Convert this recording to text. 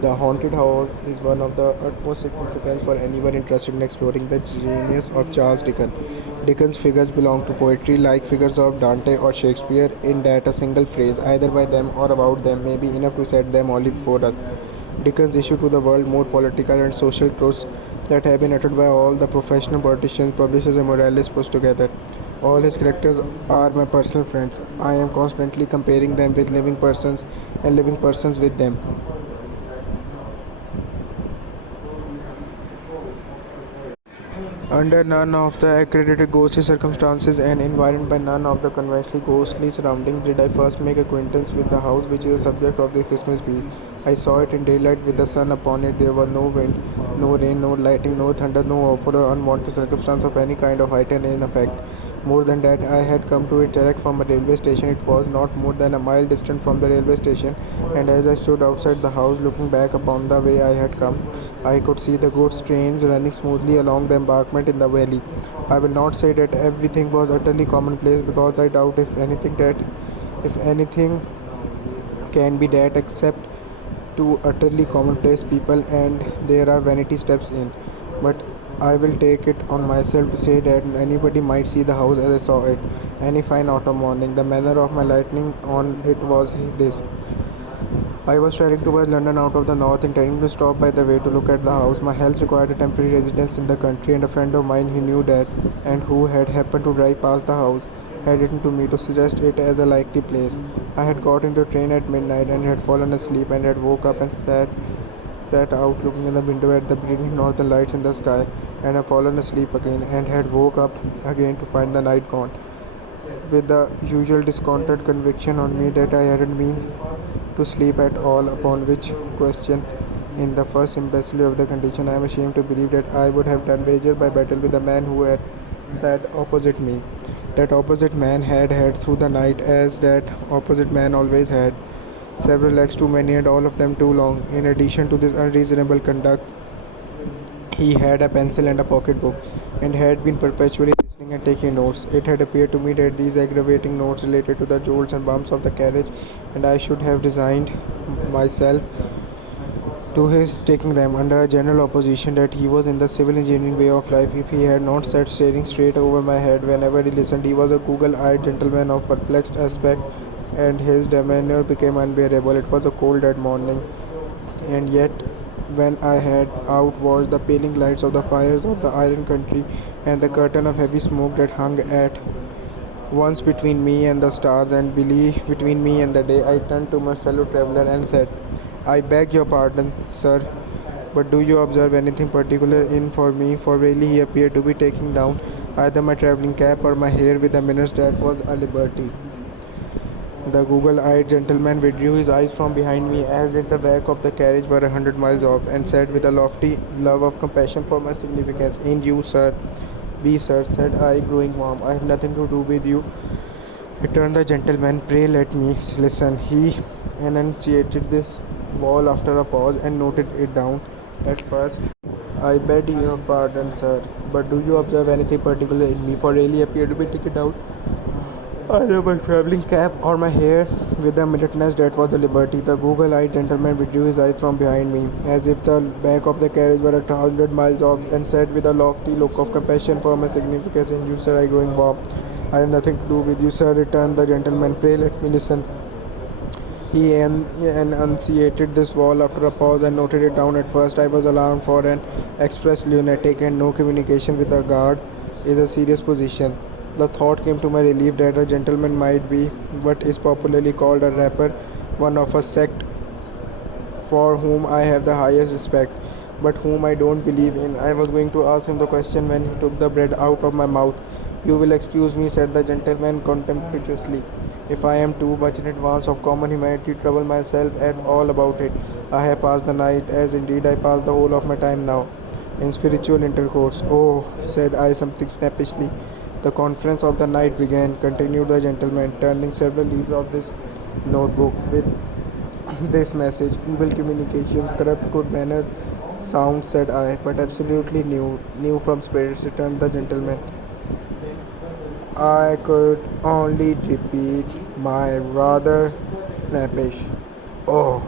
The haunted house is one of the utmost significance for anyone interested in exploring the genius of Charles Dickens. Dickens' figures belong to poetry like figures of Dante or Shakespeare, in that a single phrase, either by them or about them, may be enough to set them only before us. Dickens issued to the world more political and social truths that have been uttered by all the professional politicians, publishers, and moralists put together. All his characters are my personal friends. I am constantly comparing them with living persons and living persons with them. Under none of the accredited ghostly circumstances and environed by none of the conventionally ghostly surroundings did I first make acquaintance with the house which is the subject of the Christmas feast. I saw it in daylight with the sun upon it. There was no wind, no rain, no lightning, no thunder, no awful or unwanted circumstance of any kind of heightened in effect. More than that, I had come to it direct from a railway station. It was not more than a mile distant from the railway station, and as I stood outside the house looking back upon the way I had come, I could see the goods trains running smoothly along the embankment in the valley. I will not say that everything was utterly commonplace, because I doubt if anything can be that except to utterly commonplace people, and there are vanity steps in. But I will take it on myself to say that anybody might see the house as I saw it any fine autumn morning. The manner of my lighting on it was this. I was traveling towards London out of the north, intending to stop by the way to look at the house. My health required a temporary residence in the country, and a friend of mine who knew that and who had happened to drive past the house had written to me to suggest it as a likely place. I had got into a train at midnight and had fallen asleep, and had woke up and sat out looking in the window at the brilliant northern lights in the sky, and had fallen asleep again, and had woke up again to find the night gone, with the usual discontented conviction on me that I hadn't been to sleep at all, upon which question, in the first imbecility of the condition, I am ashamed to believe that I would have done wager by battle with the man who had sat opposite me. That opposite man had through the night, as that opposite man always had, several legs too many and all of them too long. In addition to this unreasonable conduct, he had a pencil and a pocketbook, and had been perpetually listening and taking notes. It had appeared to me that these aggravating notes related to the jolts and bumps of the carriage, and I should have resigned myself to his taking them, under a general opposition that he was in the civil engineering way of life, if he had not sat staring straight over my head whenever he listened. He was a google-eyed gentleman of perplexed aspect, and his demeanour became unbearable. It was a cold that morning, and yet when I had outwatched the paling lights of the fires of the iron country, and the curtain of heavy smoke that hung at once between me and the stars, and between me and the day, I turned to my fellow traveller and said, "I beg your pardon, sir, but do you observe anything particular in for me?" For really he appeared to be taking down either my travelling cap or my hair with a menace that was a liberty. The google-eyed gentleman withdrew his eyes from behind me, as if the back of the carriage were 100 miles off, and said with a lofty love of compassion for my significance, "In you, sir, be, sir," said I, growing warm. "I have nothing to do with you," returned the gentleman. "Pray let me listen." He enunciated this wall after a pause, and noted it down. At first, "I beg your pardon, sir, but do you observe anything particular in me?" For really appeared to be taken down either my travelling cap or my hair with a minuteness that was a liberty. The google-eyed gentleman withdrew his eyes from behind me, as if the back of the carriage were 100 miles off, and said with a lofty look of compassion for my significance, "In you, sir, I growing warm." "I have nothing to do with you, sir," returned the gentleman. "Pray let me listen." He enunciated this wall after a pause, and noted it down. At first I was alarmed for an express lunatic, and no communication with a guard is a serious position. The thought came to my relief that the gentleman might be what is popularly called a rapper, one of a sect for whom I have the highest respect, but whom I don't believe in. I was going to ask him the question when he took the bread out of my mouth. "You will excuse me," said the gentleman contemptuously, "if I am too much in advance of common humanity to trouble myself at all about it. I have passed the night, as indeed I pass the whole of my time now, in spiritual intercourse." "Oh," said I, something snappishly. "The conference of the night began," continued the gentleman, turning several leaves of this notebook, "with this message: evil communications corrupt good manners." "Sound," said I, "but absolutely new from spirits," returned the gentleman. I could only repeat my rather snappish, "Oh."